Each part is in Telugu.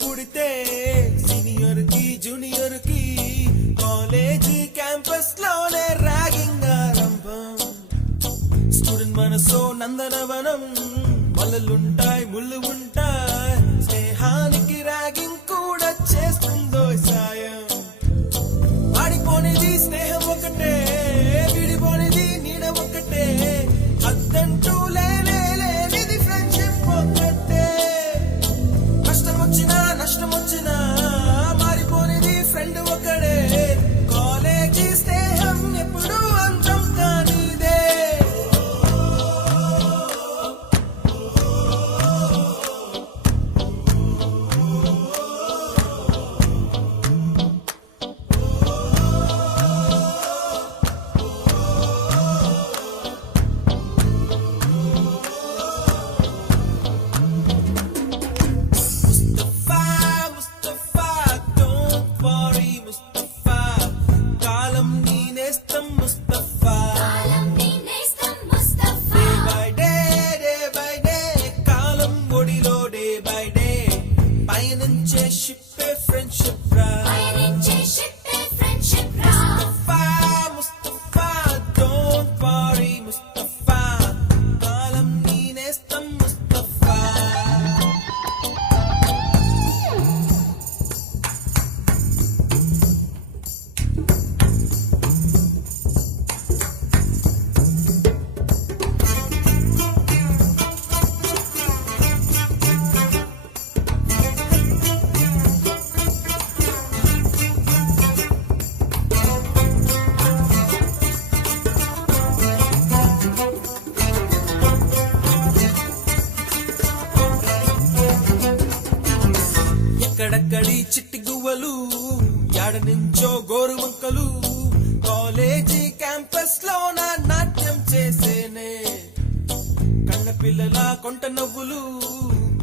పుడితే సీనియర్ కి జూనియర్ కి కాలేజీ క్యాంపస్ లోనే ర్యాగింగ్ ఆరంభం. స్టూడెంట్ మనసో నందనవనం, మల్లలుంటాయి ముళ్ళు ఉంటాయి, స్నేహానికి ర్యాగింగ్ కూడా చేస్తుందో సాయం. ఆడిపోనిది స్నేహం ఒకటే, విడిపోనిది నీడ ఒకటే, అద్దంటూ లేనిది ఫ్రెండ్షిప్ ఒకటే. కష్టం వచ్చినా నష్టం వచ్చినా మారిపోనిది ఫ్రెండ్ ఒకడే, కాలేజీ స్నేహం ఎప్పుడు అంతం కానిదే. ఎక్కడక్కడి చిట్టి గువ్వలు, యాడ నుంచో గోరువంకలు, కాలేజీ క్యాంపస్ లోన నాట్యం చేసేనే. కన్న పిల్లల కొంట నవ్వులు,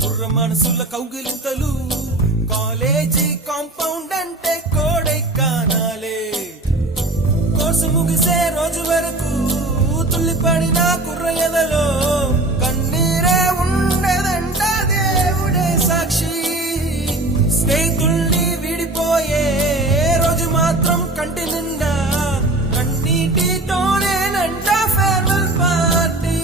కుర్ర మనసుల కౌగిలింతలు, కాలేజీ కాంపౌండ్ అంటే కోడై కానాలే. కోర్సు ముగిసే రోజు వరకు తుల్లిపడిన కుర్ర ఎదలో కన్నీరే ఉండదంట, దేవుడే సాక్షి. స్నేహితుల్ని విడిపోయే రోజు మాత్రం కంటి నిండా కన్నీటితోనేనంట ఫేర్వెల్ పార్టీ.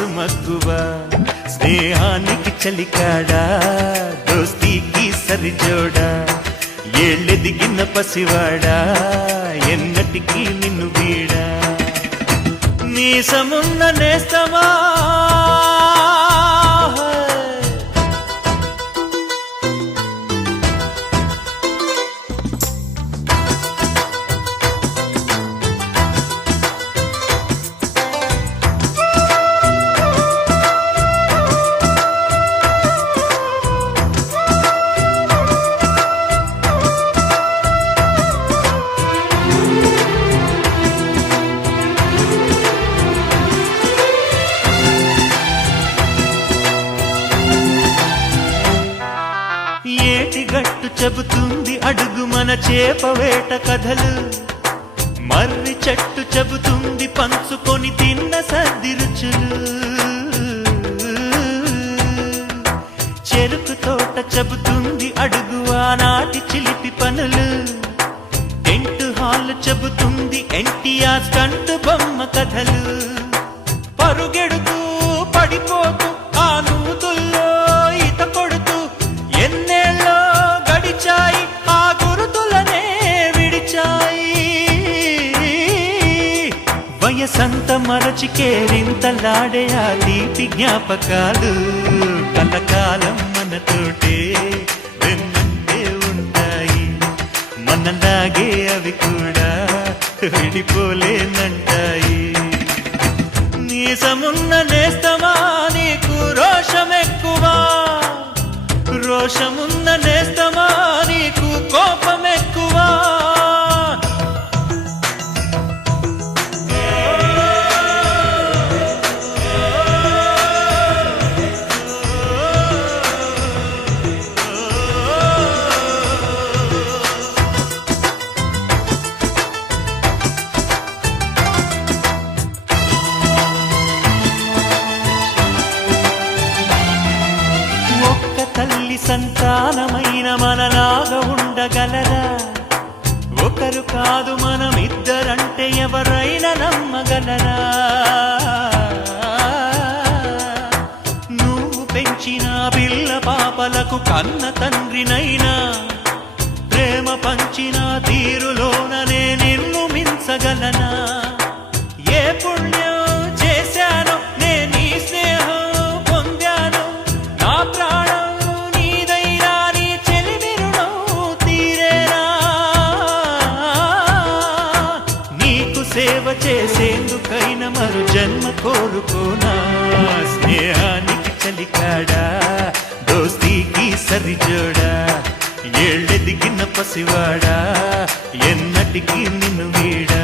మనసు మక్కువ స్నేహానికి చలికాడా దోస్తీకి సరిజోడా ఏళ్ళెదిగిన పసివాడా ఎన్నటికీ నిన్ను వీడా నీసమున్న నేస్తమా ఏటిగట్టు చెబుతుంది అడుగు మన చేపవేట కథలు మర్రి చెట్టు చెబుతుంది పంచుకొని తిన్న సర్ది రుచులు చెరుకు తోట చెబుతుంది అడుగు ఆనాటి చిలిపి పనులు టెంట్ హాల్ చెబుతుంది ఎన్టీఆర్ స్టంట్ బొమ్మ కథలు పరుగెడుతూ పడిపోతూ ఆ నూతుల్లో ఈత కొడుతూ ఎన్నేళ్ళో గడిచాయి ఆ గురుతులనే విడిచాయి వయసంత మరచి కేరింతలాడే ఆ తీపి జ్ఞాపకాలు కలకాలం మనతోటే వెన్నంటే ఉంటాయి మనలాగే అవి కూడా విడిపోలేనంటాయి నీసమున్న నేస్తమా నీకు రోషమెక్కువా రోషమున్న నేస్తమా నీకు కోపమెక్కువా తల్లి సంతానమైన మనలాగా ఉండగలరా ఒకరు కాదు మనమిద్దరంటే ఎవరైనా నమ్మగలరా నువ్వు పెంచిన పిల్ల పాపలకు కన్న తండ్రినైనా ప్రేమ పంచిన తీరులోననే నిన్ను మించగలనా ఏ పుణ్యం చేశానో నేను నీ స్నేహం పొందాను నా ప్రాణం సేవ చేసేందుకైనా మరు జన్మ కోరుకోనా స్నేహానికి చలికాడా దోస్తీకి సరిజోడా ఏళ్ళెదిగిన పసివాడా ఎన్నటికీ నిన్ను వీడా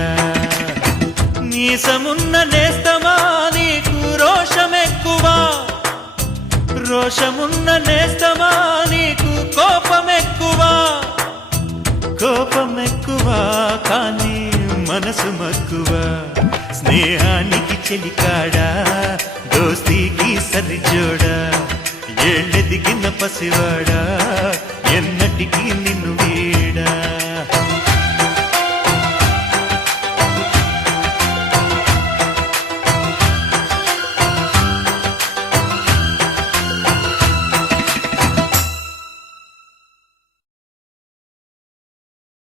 నీసమున్న నేస్తమా నీకు రోషమెక్కువా రోషమున్న నేస్తమా నీకు కోపమెక్కువా కోపమెక్కువా కానీ మనసు మక్కువ స్నేహానికి చెలికాడా దోస్తీకి సరిజోడా ఏళ్ళెదిగిన పసివాడా ఎన్నటికీ నిన్ను